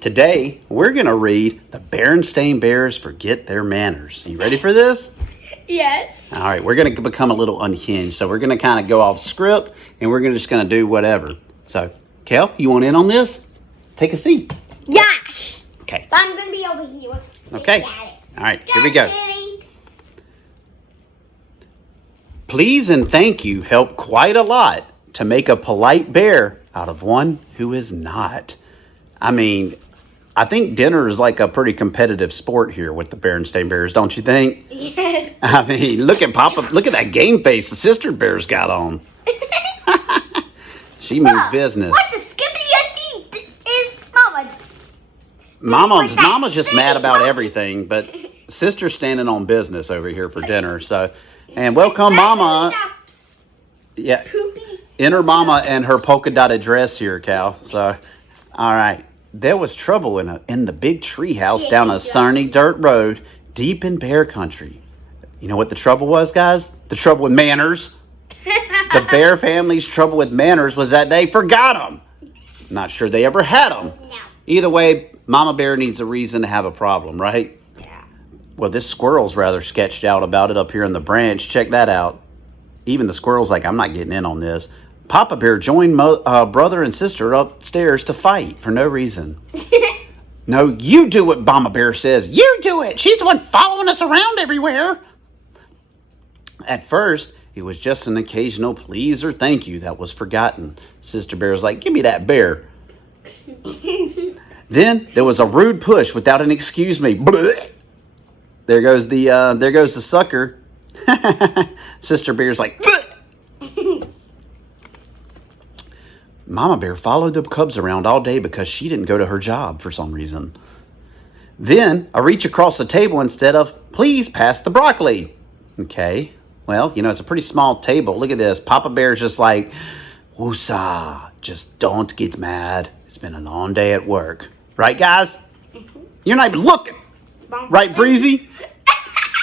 Today, we're going to read The Berenstain Bears Forget Their Manners. You ready for this? Yes. All right, we're going to become a little unhinged. So we're going to kind of go off script, and we're just going to do whatever. So, Kel, you want in on this? Take a seat. Yes. Okay. But I'm going to be over here. Okay. All right, here we go. Please and thank you help quite a lot to make a polite bear out of one who is not. I mean, I think dinner is like a pretty competitive sport here with the Berenstain Bears, don't you think? Yes. I mean, look at Papa. Look at that game face the sister bears got on. She means business. What the skippity is Mama? Mama's just mad about everything, but sister's standing on business over here for dinner. So, and welcome Mama. Yeah, enter Mama and her polka dotted dress here, Cal. So, all right. There was trouble in the big tree house down a sunny dirt road deep in bear country. You know what the trouble was, guys? The trouble with manners. The bear family's trouble with manners was that they forgot them. Not sure they ever had them. No. Either way, Mama Bear needs a reason to have a problem, right? Yeah. Well, this squirrel's rather sketched out about it up here in the branch. Check that out. Even the squirrel's like, I'm not getting in on this. Papa Bear joined brother and sister upstairs to fight for no reason. No, you do what Mama Bear says. You do it. She's the one following us around everywhere. At first, it was just an occasional please or thank you that was forgotten. Sister Bear's like, give me that bear. Then there was a rude push without an excuse me. Blech. There goes the sucker. Sister Bear's like, blech. Mama Bear followed the cubs around all day because she didn't go to her job for some reason. Then a reach across the table instead of, please pass the broccoli. Okay, well, it's a pretty small table. Look at this. Papa Bear's just like, woosah, just don't get mad. It's been a long day at work. Right, guys? Mm-hmm. You're not even looking. Right, Breezy?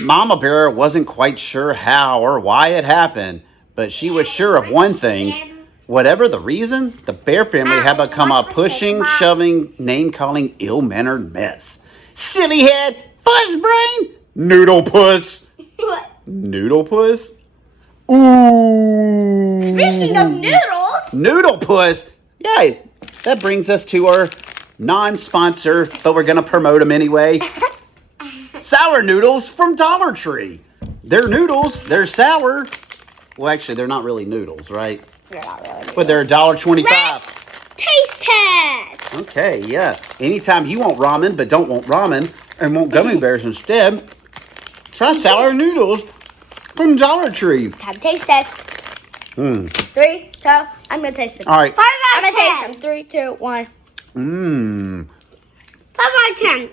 Mama Bear wasn't quite sure how or why it happened, but she was sure of one thing. Whatever the reason, the Bear family had become a pushing, shoving, name-calling, ill-mannered mess. Silly head, fuzzbrain, noodle puss. What? Noodle puss? Ooh. Speaking of noodles. Noodle puss. Yeah, that brings us to our non-sponsor, but we're going to promote them anyway. Sour noodles from Dollar Tree. They're noodles. They're sour. Well, actually, they're not really noodles, right? They're not really noodles. But they're $1.25. Let's taste test. Okay, yeah. Anytime you want ramen but don't want ramen and want gummy bears instead, try sour noodles from Dollar Tree. Have a taste test. 3, 2, I'm going to taste them. All right. 5 out of 10. I'm going to taste them. 3, 2, 1. 5 out of 10.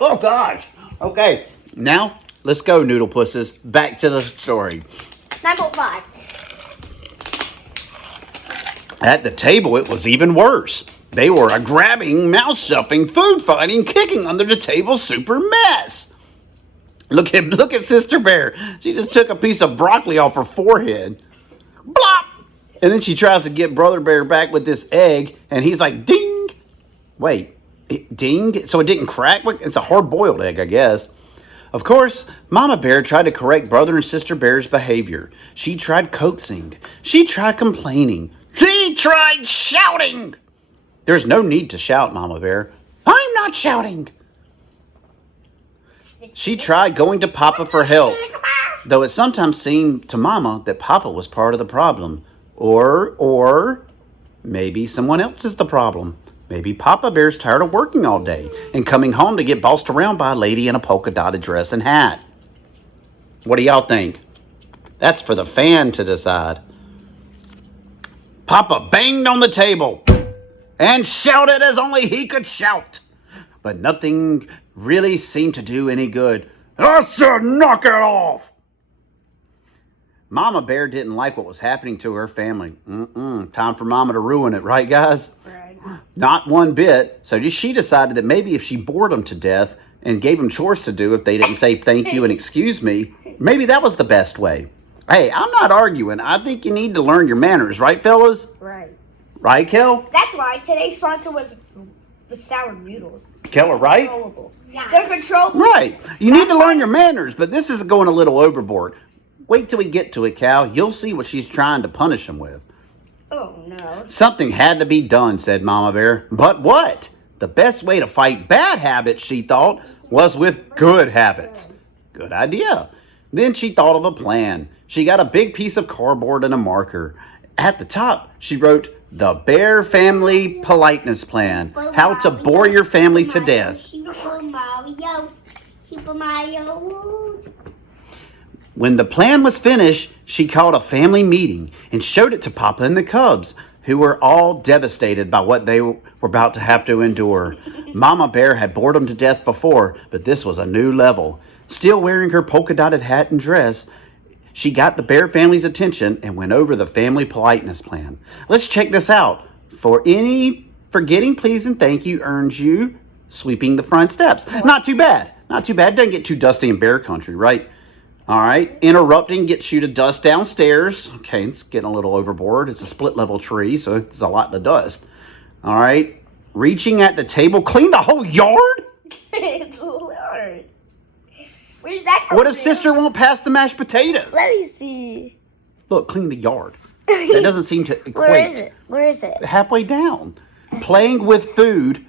Oh, gosh. Okay, now let's go, noodle pusses. Back to the story. 9.5. At the table, it was even worse. They were a grabbing, mouth-stuffing, food-fighting, kicking under the table super mess. Look at Sister Bear. She just took a piece of broccoli off her forehead. Blop! And then she tries to get Brother Bear back with this egg, and he's like, ding! Wait, it dinged? So it didn't crack? It's a hard-boiled egg, I guess. Of course, Mama Bear tried to correct Brother and Sister Bear's behavior. She tried coaxing. She tried complaining. She tried shouting. There's no need to shout, Mama Bear. I'm not shouting. She tried going to Papa for help, though it sometimes seemed to Mama that Papa was part of the problem. Or maybe someone else is the problem. Maybe Papa Bear's tired of working all day and coming home to get bossed around by a lady in a polka-dotted dress and hat. What do y'all think? That's for the fan to decide. Papa banged on the table and shouted as only he could shout. But nothing really seemed to do any good. I said knock it off! Mama Bear didn't like what was happening to her family. Time for Mama to ruin it, right, guys? Right. Not one bit. So she decided that maybe if she bored them to death and gave them chores to do if they didn't say thank you and excuse me, maybe that was the best way. Hey, I'm not arguing. I think you need to learn your manners, right, fellas? Right. Right, Kel? That's why today's sponsor was with sour noodles. Keller, right? Controllable. Yeah. They're controllable. Right. You need to learn your manners, but this is going a little overboard. Wait till we get to it, Cal. You'll see what she's trying to punish him with. Oh, no. Something had to be done, said Mama Bear. But what? The best way to fight bad habits, she thought, was with good habits. Good idea. Then she thought of a plan. She got a big piece of cardboard and a marker. At the top, she wrote, "The Bear Family Politeness Plan. How to bore your family to death." When the plan was finished, she called a family meeting and showed it to Papa and the Cubs, who were all devastated by what they were about to have to endure. Mama Bear had bored them to death before, but this was a new level. Still wearing her polka-dotted hat and dress, she got the Bear family's attention and went over the family politeness plan. Let's check this out. For getting please and thank you earns you sweeping the front steps. Not too bad. Not too bad. Doesn't get too dusty in bear country, right? All right. Interrupting gets you to dust downstairs. Okay, it's getting a little overboard. It's a split level tree, so it's a lot to dust. All right. Reaching at the table, clean the whole yard? Lord. Where's that from? What if sister won't pass the mashed potatoes? Let me see. Look, clean the yard. That doesn't seem to equate. Where is it? Where is it? Halfway down. Playing with food.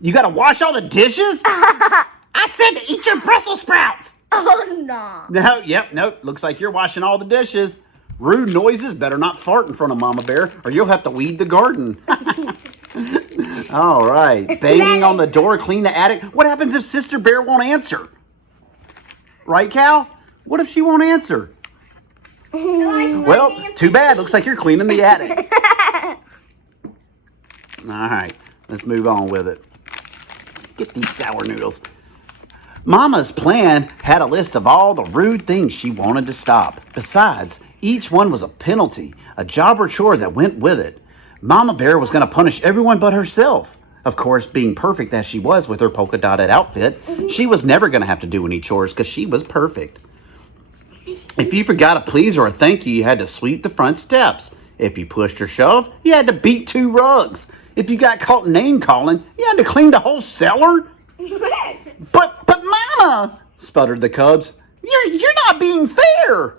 You got to wash all the dishes? I said to eat your Brussels sprouts. Oh, no. No, yep, nope. Looks like you're washing all the dishes. Rude noises. Better not fart in front of Mama Bear, or you'll have to weed the garden. All right. Banging on the door, clean the attic. What happens if Sister Bear won't answer? Right, Cal? What if she won't answer? Well, too bad. Looks like you're cleaning the attic. All right. Let's move on with it. Get these sour noodles. Mama's plan had a list of all the rude things she wanted to stop. Besides, each one was a penalty, a job or chore that went with it. Mama Bear was going to punish everyone but herself. Of course, being perfect as she was with her polka-dotted outfit, she was never going to have to do any chores because she was perfect. If you forgot a please or a thank you, you had to sweep the front steps. If you pushed or shoved, you had to beat 2 rugs. If you got caught name calling, you had to clean the whole cellar. But Mama, sputtered the Cubs, you're not being fair.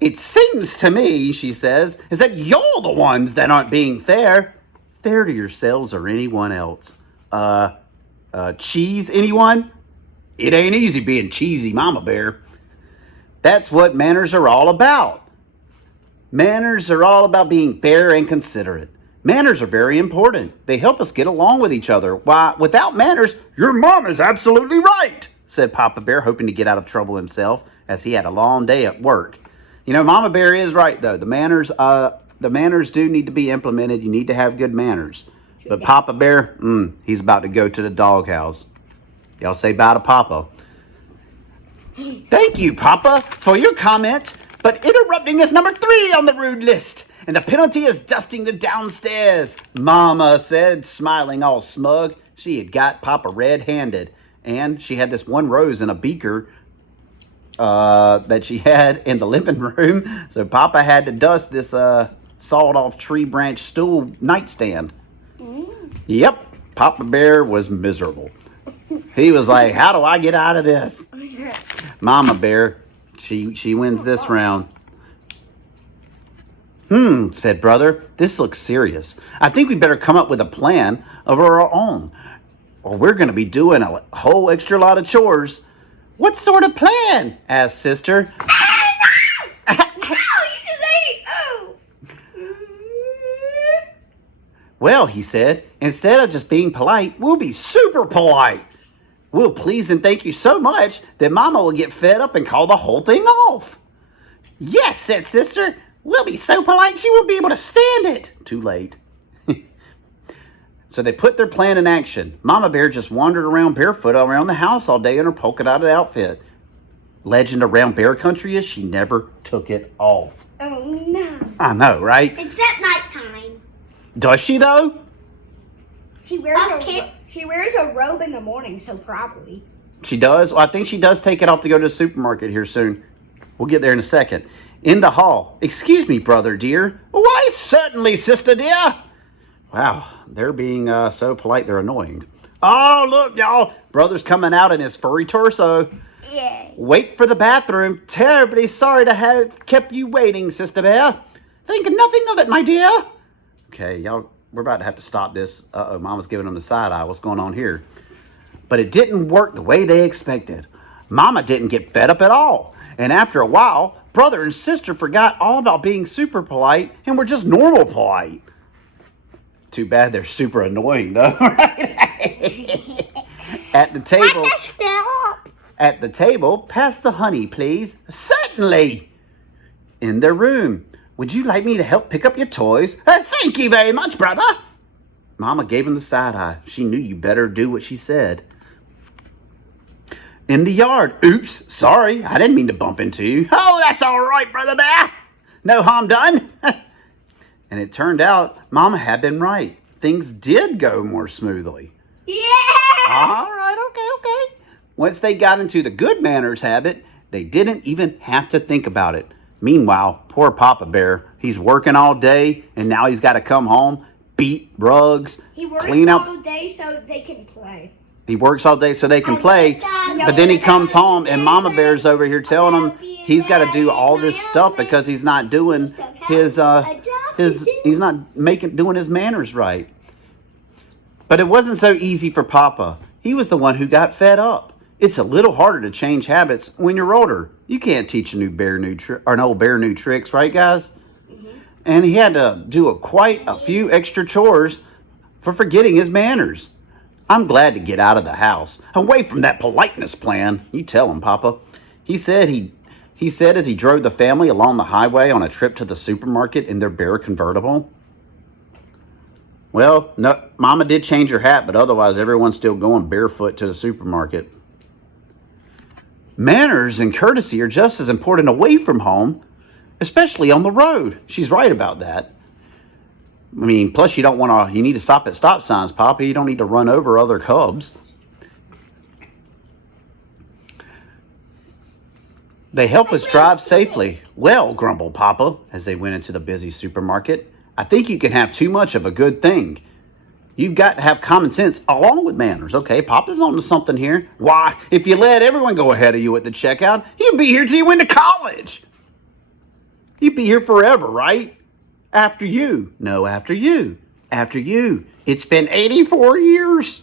It seems to me, she says, is that you're the ones that aren't being fair. Fair to yourselves or anyone else. Cheese, anyone? It ain't easy being cheesy, Mama Bear. That's what manners are all about. Manners are all about being fair and considerate. Manners are very important. They help us get along with each other. Why, without manners, your mom is absolutely right, said Papa Bear, hoping to get out of trouble himself as he had a long day at work. You know, Mama Bear is right, though. The manners do need to be implemented. You need to have good manners. But Papa Bear, he's about to go to the doghouse. Y'all say bye to Papa. Thank you, Papa, for your comment. But interrupting is number 3 on the rude list. And the penalty is dusting the downstairs, Mama said, smiling all smug. She had got Papa red-handed. And she had this one rose in a beaker that she had in the living room. So Papa had to dust this sawed-off tree branch stool nightstand. Yep, Papa Bear was miserable. He was like, how do I get out of this? Mama Bear, she wins this round. Said Brother, this looks serious. I think we better come up with a plan of our own, or we're going to be doing a whole extra lot of chores. What sort of plan? Asked Sister. No, you just ate. Oh. Well, he said, instead of just being polite, we'll be super polite. We'll please and thank you so much that Mama will get fed up and call the whole thing off. Yes, said Sister. We'll be so polite she won't be able to stand it. Too late. So they put their plan in action. Mama Bear just wandered around barefoot around the house all day in her polka-dotted outfit. Legend around bear country is she never took it off. Oh, no. I know, right? It's at nighttime. Does she, though? She wears a robe in the morning, so probably. She does? Well, I think she does take it off to go to the supermarket here soon. We'll get there in a second. In the hall. Excuse me, brother dear. Why, certainly, sister dear. Wow, they're being so polite, they're annoying. Oh, look, y'all. Brother's coming out in his furry torso. Yeah. Wait for the bathroom. Terribly sorry to have kept you waiting, Sister Bear. Think nothing of it, my dear. Okay, y'all, we're about to have to stop this. Uh-oh, Mama's giving them the side eye. What's going on here? But it didn't work the way they expected. Mama didn't get fed up at all. And after a while, brother and sister forgot all about being super polite and were just normal polite. Too bad they're super annoying, though, right? At the table. At the table, pass the honey, please. Certainly. In their room. Would you like me to help pick up your toys? Thank you very much, brother. Mama gave him the side eye. She knew you better do what she said. In the yard. Oops, sorry. I didn't mean to bump into you. Oh, that's all right, Brother Bear. No harm done. And it turned out Mama had been right. Things did go more smoothly. Yeah! All right, okay. Once they got into the good manners habit, they didn't even have to think about it. Meanwhile, poor Papa Bear, he's working all day, and now he's got to come home, beat rugs, He works clean up. all day so they can play. He works all day so they can play, but then he comes home and Mama Bear's over here telling him he's got to do all this stuff because he's not doing his doing his manners right. But it wasn't so easy for Papa. He was the one who got fed up. It's a little harder to change habits when you're older. You can't teach an old bear new tricks, right, guys? And he had to do quite a few extra chores for forgetting his manners. I'm glad to get out of the house, away from that politeness plan. You tell him, Papa. He said as he drove the family along the highway on a trip to the supermarket in their bear convertible. Well, no, Mama did change her hat, but otherwise everyone's still going barefoot to the supermarket. Manners and courtesy are just as important away from home, especially on the road. She's right about that. I mean, plus you need to stop at stop signs, Papa. You don't need to run over other cubs. They help us drive safely. Well, grumbled Papa as they went into the busy supermarket. I think you can have too much of a good thing. You've got to have common sense along with manners. Okay, Papa's on to something here. Why, if you let everyone go ahead of you at the checkout, you'd be here till you went to college. You'd be here forever, right? After you. No, after you. After you. It's been 84 years.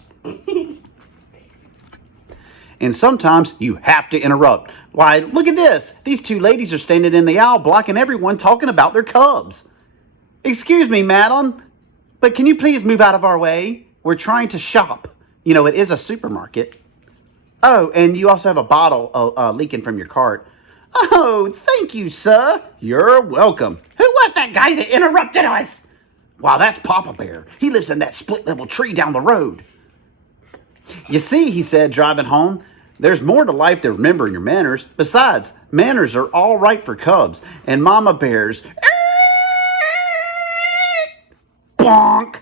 And sometimes you have to interrupt. Why, look at this. These two ladies are standing in the aisle blocking everyone talking about their cubs. Excuse me, madam, but can you please move out of our way? We're trying to shop. You know, it is a supermarket. Oh, and you also have a bottle leaking from your cart. Oh, thank you, sir. You're welcome. Who was that guy that interrupted us? Wow, that's Papa Bear. He lives in that split-level tree down the road. You see, he said, driving home, there's more to life than remembering your manners. Besides, manners are all right for cubs. And Mama Bear's... bonk!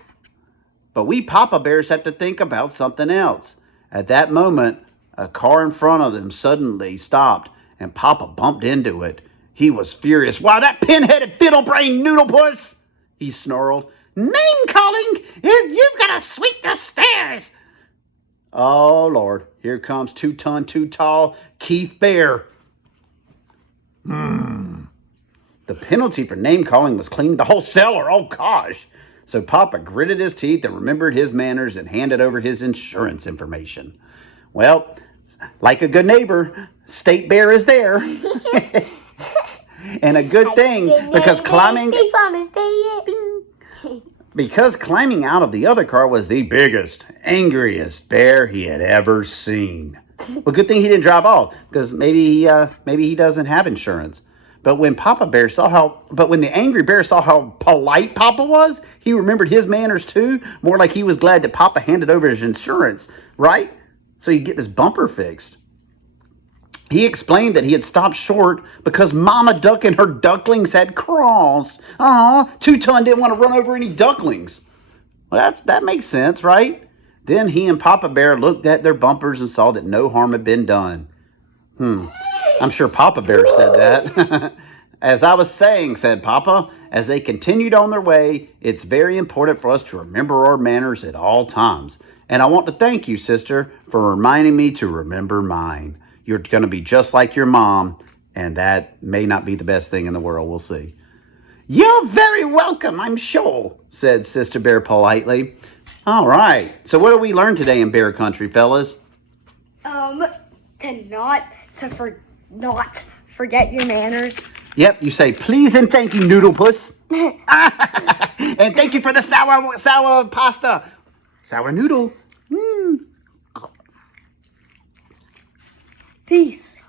But we Papa Bears have to think about something else. At that moment, a car in front of them suddenly stopped, and Papa bumped into it. He was furious. Why, that pin-headed fiddle-brained noodle puss! He snarled. Name-calling! You've got to sweep the stairs! Oh, Lord. Here comes 2-ton, too tall Keith Bear. The penalty for name-calling was cleaning the whole cellar. Oh, gosh. So Papa gritted his teeth and remembered his manners and handed over his insurance information. Well, like a good neighbor, State Bear is there. And a good thing, because climbing out of the other car was the biggest, angriest bear he had ever seen. Well, good thing he didn't drive off, because maybe he doesn't have insurance. But when the angry bear saw how polite Papa was, he remembered his manners too. More like he was glad that Papa handed over his insurance, right? So he'd get this bumper fixed. He explained that he had stopped short because Mama Duck and her ducklings had crossed. Aw, 2-ton didn't want to run over any ducklings. Well, that makes sense, right? Then he and Papa Bear looked at their bumpers and saw that no harm had been done. I'm sure Papa Bear said that. As I was saying, said Papa, as they continued on their way, it's very important for us to remember our manners at all times. And I want to thank you, sister, for reminding me to remember mine. You're going to be just like your mom, and that may not be the best thing in the world. We'll see. You're very welcome, I'm sure, said Sister Bear politely. All right. So what did we learn today in Bear Country, fellas? Not forget your manners. Yep, you say please and thank you, Noodle Puss. And thank you for the sour pasta. Sour noodle. Peace.